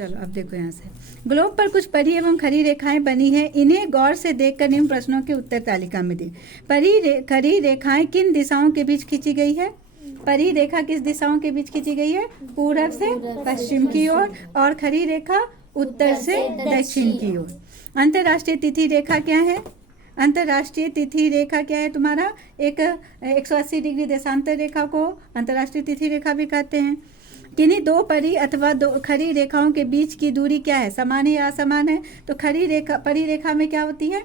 चलो अब देखो यहाँ से, ग्लोब पर कुछ परी एवं खरी रेखाएं बनी हैं, इन्हें गौर से देखकर निम्न प्रश्नों के उत्तर तालिका में दें। खरी रेखाएं किन दिशाओं के बीच खींची गई है? परी रेखा किस दिशाओं के बीच खींची गई है? पूरब से पश्चिम की ओर, और खरी रेखा उत्तर से दक्षिण की ओर। अंतर्राष्ट्रीय तिथि रेखा क्या है? अंतर्राष्ट्रीय तिथि रेखा क्या है तुम्हारा? एक 180 डिग्री देशांतर रेखा को अंतर्राष्ट्रीय तिथि रेखा भी कहते हैं। किन्हीं दो परी अथवा दो खरी रेखाओं के बीच की दूरी क्या है? समान है या असमान है? तो खरी रेखा, परी रेखा में क्या होती है?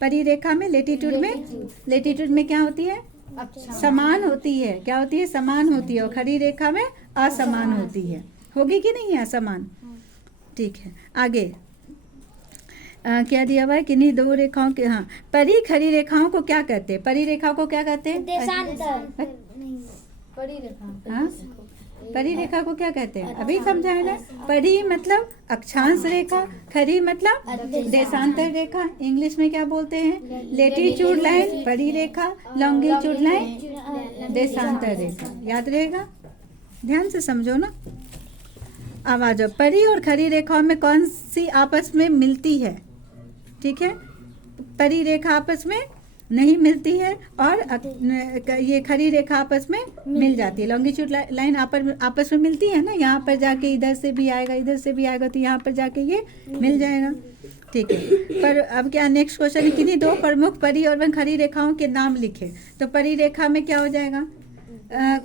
परी रेखा में लेटीट्यूड में क्या होती है? समान होती है। क्या होती है? समान होती है। और खरी रेखा में असमान होती है। होगी कि नहीं है असमान? ठीक है, आगे क्या दिया हुआ है? किन्हीं दो रेखाओं के, हाँ, परी खरी रेखाओं को क्या कहते हैं? परी रेखा को क्या कहते हैं? देशांतर। परी रेखा। हाँ, परी रेखा को क्या कहते हैं? अभी समझाए ना। परी मतलब अक्षांश रेखा, खरी मतलब देशांतर रेखा। इंग्लिश में क्या बोलते हैं? लेटीट्यूड लाइन परी रेखा, लॉन्गिट्यूड लाइन देशांतर रेखा। याद रहेगा, ध्यान से समझो ना। अब आ जाओ, परी और खरी रेखाओं में कौन सी आपस में मिलती है? ठीक है, परी रेखा आपस में नहीं मिलती है, और ये खरी रेखा आपस में मिल जाती है। लॉन्गिट्यूड लाइन आपस में मिलती है ना, यहाँ पर जाके इधर से भी आएगा, इधर से भी आएगा, तो यहाँ पर जाके ये मिल जाएगा। ठीक है, पर अब क्या नेक्स्ट क्वेश्चन है, किन्हीं दो प्रमुख परी और खरी रेखाओं के नाम लिखे। तो परी रेखा में क्या हो जाएगा?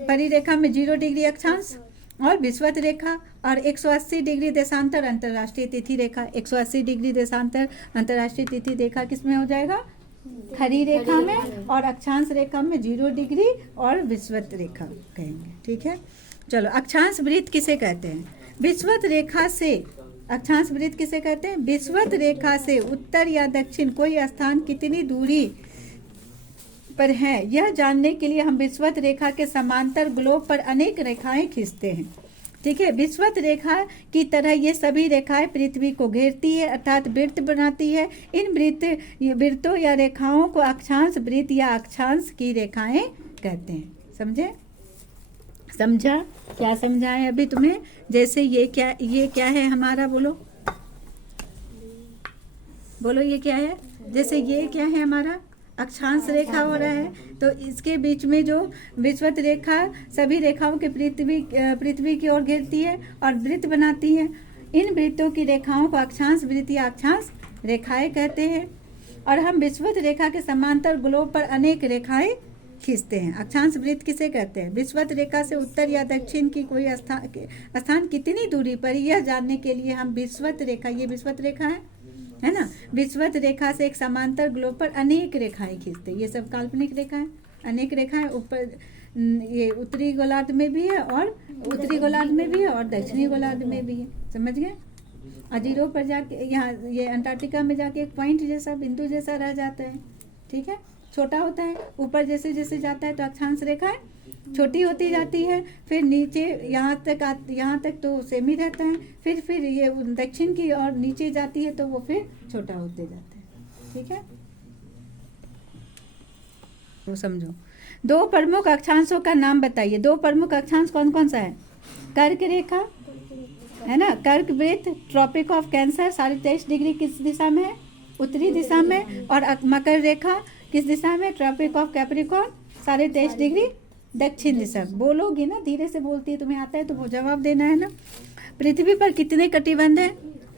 परी रेखा में 0 डिग्री अक्षांश और विषुवत रेखा, और 180 डिग्री देशांतर अंतर्राष्ट्रीय तिथि रेखा। 180 डिग्री देशांतर अंतर्राष्ट्रीय तिथि रेखा किस में हो जाएगा? खरी रेखा में, और अक्षांश रेखा में 0 डिग्री और विषुवत रेखा कहेंगे। ठीक है, चलो, अक्षांश वृत्त किसे कहते हैं? विषुवत रेखा से, अक्षांश वृत्त किसे कहते हैं? विषुवत रेखा से उत्तर या दक्षिण कोई स्थान कितनी दूरी पर है, यह जानने के लिए हम विषुवत रेखा के समांतर ग्लोब पर अनेक रेखाएं खींचते हैं। ठीक है, विषुवत रेखा की तरह ये सभी रेखाएं पृथ्वी को घेरती है, अर्थात वृत्त बनाती है। इन वृत्तों या रेखाओं को अक्षांश वृत्त या अक्षांश की रेखाएं कहते हैं। समझे? समझा? क्या समझा है अभी तुम्हें? जैसे ये क्या है हमारा? बोलो बोलो, ये क्या है? जैसे ये क्या है हमारा? अक्षांश रेखा हो रहा है, तो इसके बीच में जो विषुवत रेखा सभी रेखाओं के पृथ्वी की ओर घेरती है और वृत्त बनाती है। इन वृत्तों की रेखाओं को अक्षांश वृत्त या अक्षांश रेखाएं कहते हैं। और हम विषुवत रेखा के समांतर ग्लोब पर अनेक रेखाएं खींचते हैं। अक्षांश वृत्त किसे कहते हैं? विषुवत रेखा से उत्तर या दक्षिण की कोई स्थान कितनी दूरी पर, यह जानने के लिए हम विषुवत रेखा, ये विषुवत रेखा है ना, विषुवत रेखा से एक समांतर ग्लोब पर अनेक रेखाएं खींचते हैं। ये सब काल्पनिक रेखा है। अनेक रेखाएं ऊपर, ये उत्तरी गोलार्ध में भी है, और उत्तरी गोलार्ध में भी है, और दक्षिणी गोलार्ध में भी है। समझ गए? अजीरो पर जाके, यहाँ ये अंटार्कटिका में जाके एक पॉइंट जैसा, बिंदु जैसा रह जाता है। ठीक है, छोटा होता है, ऊपर जैसे जैसे जाता है तो अक्षांश रेखाएं छोटी होती जाती है, फिर नीचे यहाँ तक तो सेम ही रहता है, फिर ये दक्षिण की और नीचे जाती है तो वो फिर छोटा होते जाता है। ठीक है, वो समझो। दो प्रमुख अक्षांशों का नाम बताइए। दो प्रमुख अक्षांश कौन कौन सा है? कर्क रेखा है ना, कर्क वृत्त, ट्रॉपिक ऑफ कैंसर 23.5 डिग्री किस दिशा में है? उत्तरी दिशा में। और मकर रेखा किस दिशा में? ट्रॉपिक ऑफ कैप्रिकॉर्न 23.5 डिग्री दक्षिण दिशा। बोलोगी ना, धीरे से बोलती है, तुम्हें आता है तो वो जवाब देना है ना। पृथ्वी पर कितने कटिबंध हैं?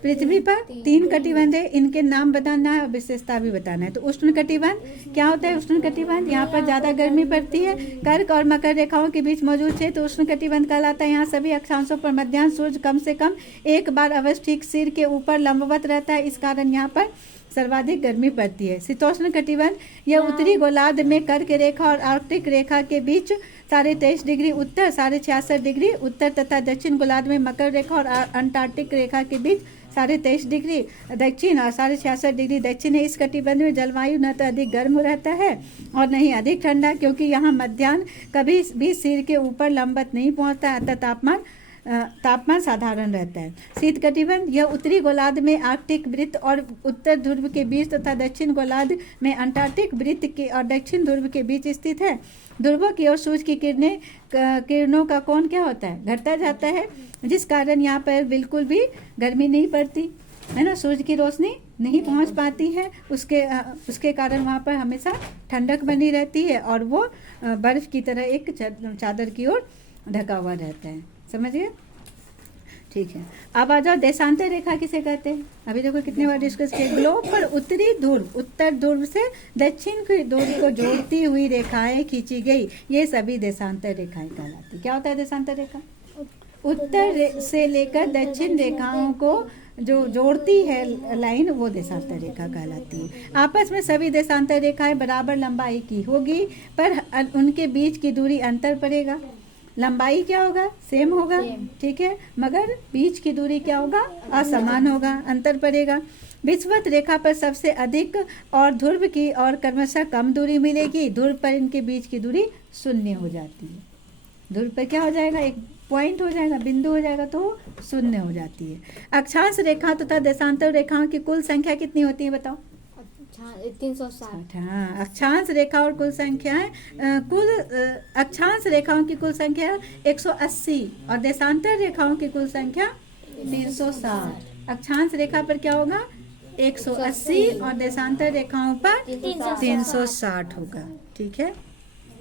पृथ्वी पर 3 कटिबंध है। इनके नाम बताना है और विशेषता भी बताना है। तो उष्ण कटिबंध क्या होता है? उष्ण कटिबंध, यहाँ पर ज़्यादा गर्मी पड़ती है। कर्क और मकर रेखाओं के बीच मौजूद क्षेत्र उष्ण कटिबंध कहलाता है। यहाँ सभी अक्षांशों पर मध्याह्न सूर्य कम से कम एक बार अवश्य ठीक सिर के ऊपर लंबवत रहता है। इस कारण यहाँ पर सर्वाधिक गर्मी पड़ती है। शीतोष्ण कटिबंध, यह उत्तरी गोलार्ध में कर्क रेखा और आर्कटिक रेखा के बीच 23.5 डिग्री उत्तर, 66.5 डिग्री उत्तर तथा दक्षिण गोलार्ध में मकर रेखा और अंटार्कटिक रेखा के बीच 23.5 डिग्री दक्षिण और 66.5 डिग्री दक्षिण है। इस कटिबंध में जलवायु न तो अधिक गर्म रहता है और न ही अधिक ठंडा, क्योंकि यहाँ मध्याह्न कभी भी सिर के ऊपर लंबवत नहीं पहुँचता, अतः तापमान तापमान साधारण रहता है। शीत कटिबंध, यह उत्तरी गोलार्ध में आर्कटिक वृत्त और उत्तर ध्रुव के बीच तथा दक्षिण गोलार्ध में अंटार्कटिक वृत्त के और दक्षिण ध्रुव के बीच स्थित है। ध्रुवों की ओर सूर्य की किरणों का कोण क्या होता है, घटता जाता है, जिस कारण यहाँ पर बिल्कुल भी गर्मी नहीं पड़ती है ना, सूर्य की रोशनी नहीं पहुँच पाती है, उसके कारण वहाँ पर हमेशा ठंडक बनी रहती है और वो बर्फ़ की तरह एक चादर की ओर ढका हुआ रहता है। समझ गए? ठीक है, अब आ जाओ देशांतर रेखा किसे कहते हैं। अभी देखो कितने बार डिस्कस किया। ग्लोब पर उत्तरी ध्रुव उत्तर ध्रुव से दक्षिण की ध्रुव को जोड़ती हुई रेखाएं खींची गई, ये सभी देशांतर रेखाएं कहलाती। क्या होता है देशांतर रेखा? उत्तर से लेकर दक्षिण रेखाओं को जो जोड़ती है लाइन, वो देशांतर रेखा कहलाती है। आपस में सभी देशांतर रेखाएं बराबर लंबाई की होगी, पर उनके बीच की दूरी अंतर पड़ेगा। लंबाई क्या होगा? सेम होगा, ठीक है, मगर बीच की दूरी क्या होगा? असमान होगा, अंतर पड़ेगा। विषुवत रेखा पर सबसे अधिक और ध्रुव की और क्रमशः कम दूरी मिलेगी। ध्रुव पर इनके बीच की दूरी 0 हो जाती है। ध्रुव पर क्या हो जाएगा? एक पॉइंट हो जाएगा, बिंदु हो जाएगा, तो 0 हो जाती है। अक्षांश रेखा तथा देशांतर रेखाओं की कुल संख्या कितनी होती है बताओ? 360। हाँ, अक्षांश रेखा और कुल संख्याएं अक्षांश रेखाओं की कुल संख्या 180 और देशांतर रेखाओं की कुल संख्या 360। अक्षांश रेखा पर क्या होगा? 180 और देशांतर रेखाओं पर 360 होगा। ठीक है।